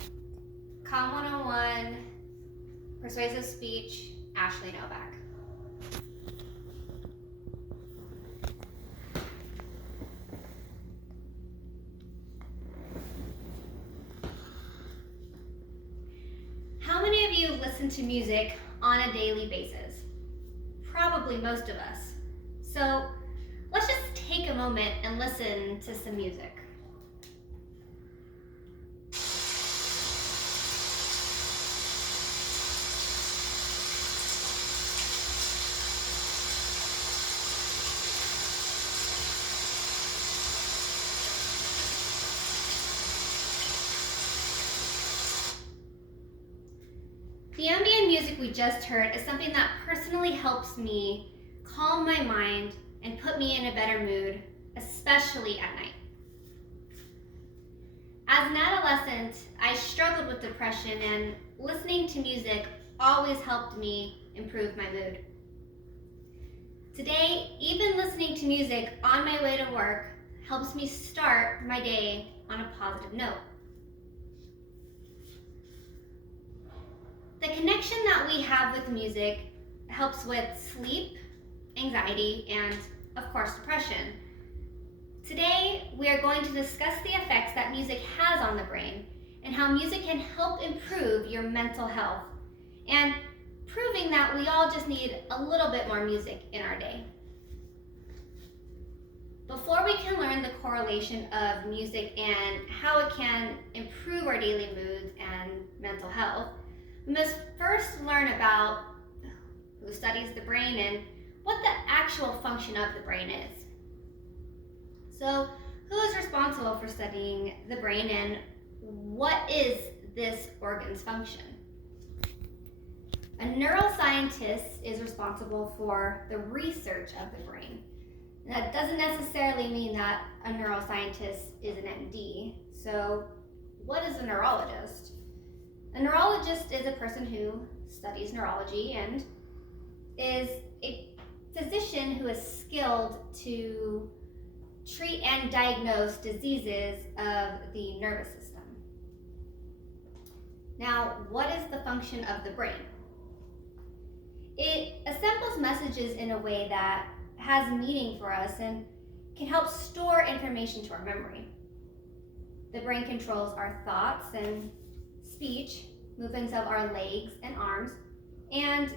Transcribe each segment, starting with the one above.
Com 101, Persuasive Speech, Ashley Novak. How many of you listen to music on a daily basis? Probably most of us. So let's just take a moment and listen to some music. The ambient music we just heard is something that personally helps me calm my mind and put me in a better mood, especially at night. As an adolescent, I struggled with depression, and listening to music always helped me improve my mood. Today, even listening to music on my way to work helps me start my day on a positive note. The connection that we have with music helps with sleep, anxiety, and of course depression. Today, we are going to discuss the effects that music has on the brain and how music can help improve your mental health, and proving that we all just need a little bit more music in our day. Before we can learn the correlation of music and how it can improve our daily moods and mental health, we must first learn about who studies the brain and what the actual function of the brain is. So, who is responsible for studying the brain, and what is this organ's function? A neuroscientist is responsible for the research of the brain. That doesn't necessarily mean that a neuroscientist is an MD. So, what is a neurologist? A neurologist is a person who studies neurology and is a physician who is skilled to treat and diagnose diseases of the nervous system. Now, what is the function of the brain? It assembles messages in a way that has meaning for us and can help store information to our memory. The brain controls our thoughts and speech, movements of our legs and arms, and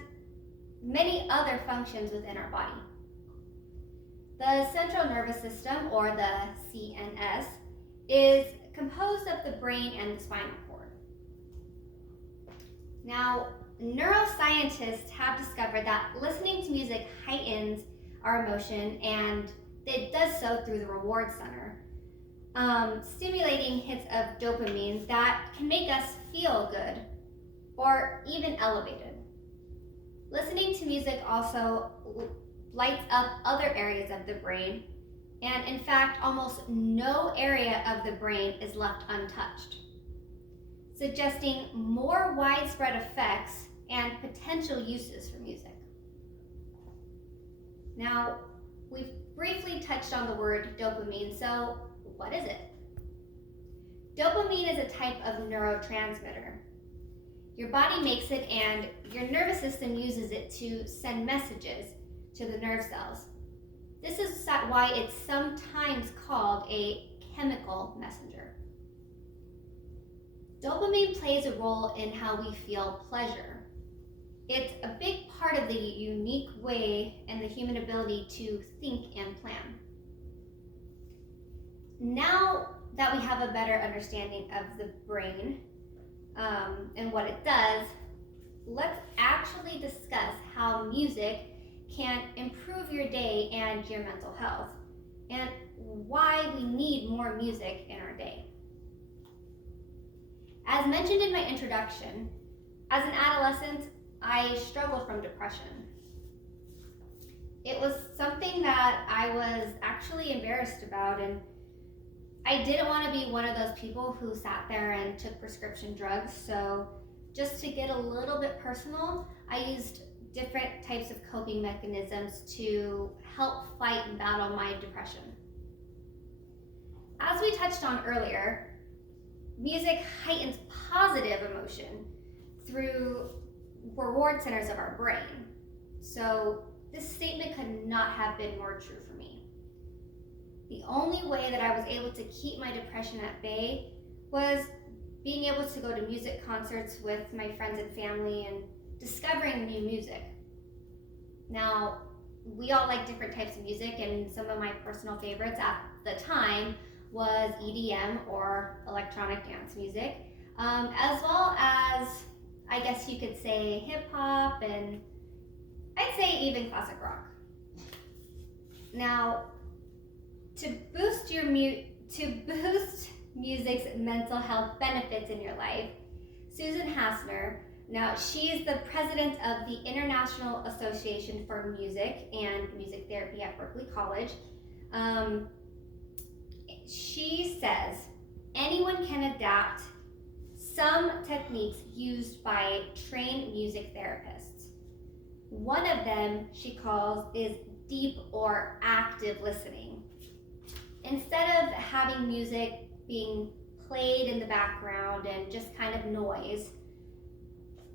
many other functions within our body. The central nervous system, or the CNS, is composed of the brain and the spinal cord. Now, neuroscientists have discovered that listening to music heightens our emotion, and it does so through the reward center, stimulating hits of dopamine that can make us feel good or even elevated. Listening to music also lights up other areas of the brain, and in fact, almost no area of the brain is left untouched, suggesting more widespread effects and potential uses for music. Now, we've briefly touched on the word dopamine, so what is it? Dopamine is a type of neurotransmitter. Your body makes it, and your nervous system uses it to send messages to the nerve cells. This is why it's sometimes called a chemical messenger. Dopamine plays a role in how we feel pleasure. It's a big part of the unique way and the human ability to think and plan. Now that we have a better understanding of the brain and what it does, let's actually discuss how music can improve your day and your mental health, and why we need more music in our day. As mentioned in my introduction, as an adolescent, I struggled from depression. It was something that I was actually embarrassed about, and I didn't want to be one of those people who sat there and took prescription drugs. So just to get a little bit personal, I used different types of coping mechanisms to help fight and battle my depression. As we touched on earlier, music heightens through reward centers of our brain. So this statement could not have been more true for me. The only way that I was able to keep my depression at bay was being able to go to music concerts with my friends and family and discovering new music. Now, we all like different types of music, and some of my personal favorites at the time was EDM, or electronic dance music, as well as, I guess you could say, hip hop, and I'd say even classic rock. Now, to boost music's mental health benefits in your life, Susan Hassner, now she's the president of the International Association for Music and Music Therapy at Berklee College. She says anyone can adapt some techniques used by trained music therapists. One of them she calls is deep or active listening. Instead of having music being played in the background and just kind of noise,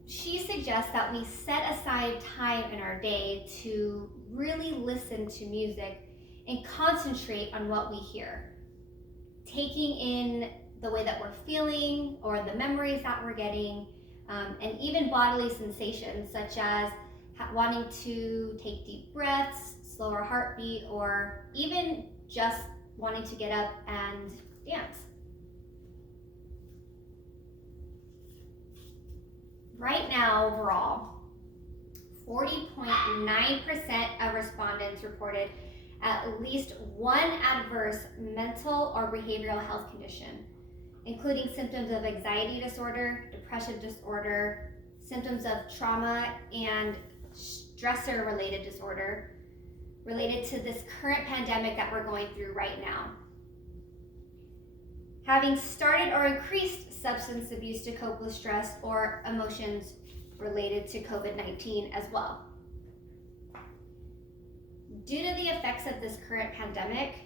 she suggests that we set aside time in our day to really listen to music and concentrate on what we hear, taking in the way that we're feeling or the memories that we're getting, and even bodily sensations such as wanting to take deep breaths, slower heartbeat, or even just wanting to get up and dance. Right now, overall, 40.9% of respondents reported at least one adverse mental or behavioral health condition, including symptoms of anxiety disorder, depression disorder, symptoms of trauma and stressor-related disorder related to this current pandemic that we're going through right now. Having started or increased substance abuse to cope with stress or emotions related to COVID-19 as well. Due to the effects of this current pandemic,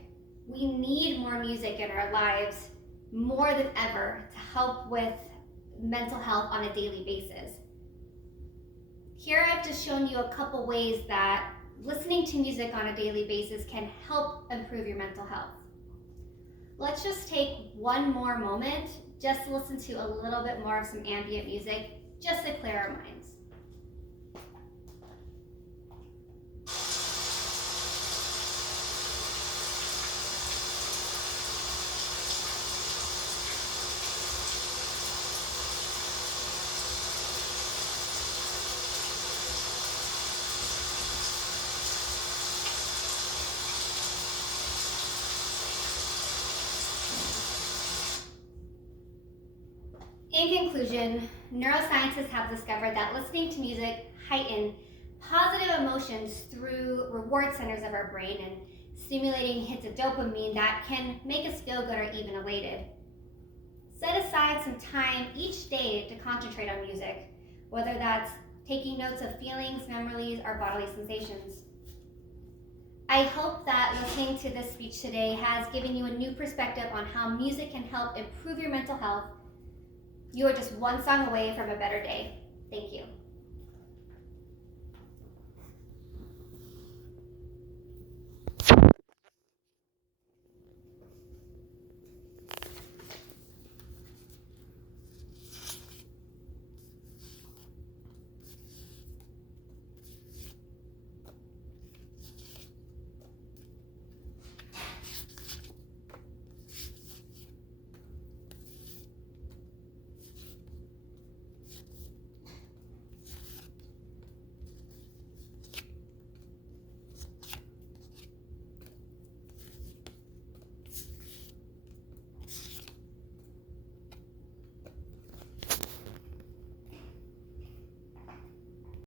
we need more music in our lives more than ever to help with mental health on a daily basis. Here I've just shown you a couple ways that listening to music on a daily basis can help improve your mental health. Let's just take one more moment just to listen to a little bit more of some ambient music, just to clear our minds. In conclusion, neuroscientists have discovered that listening to music heighten positive emotions through reward centers of our brain and stimulating hits of dopamine that can make us feel good or even elated. Set aside some time each day to concentrate on music, whether that's taking notes of feelings, memories, or bodily sensations. I hope that listening to this speech today has given you a new perspective on how music can help improve your mental health. You are just one song away from a better day. Thank you.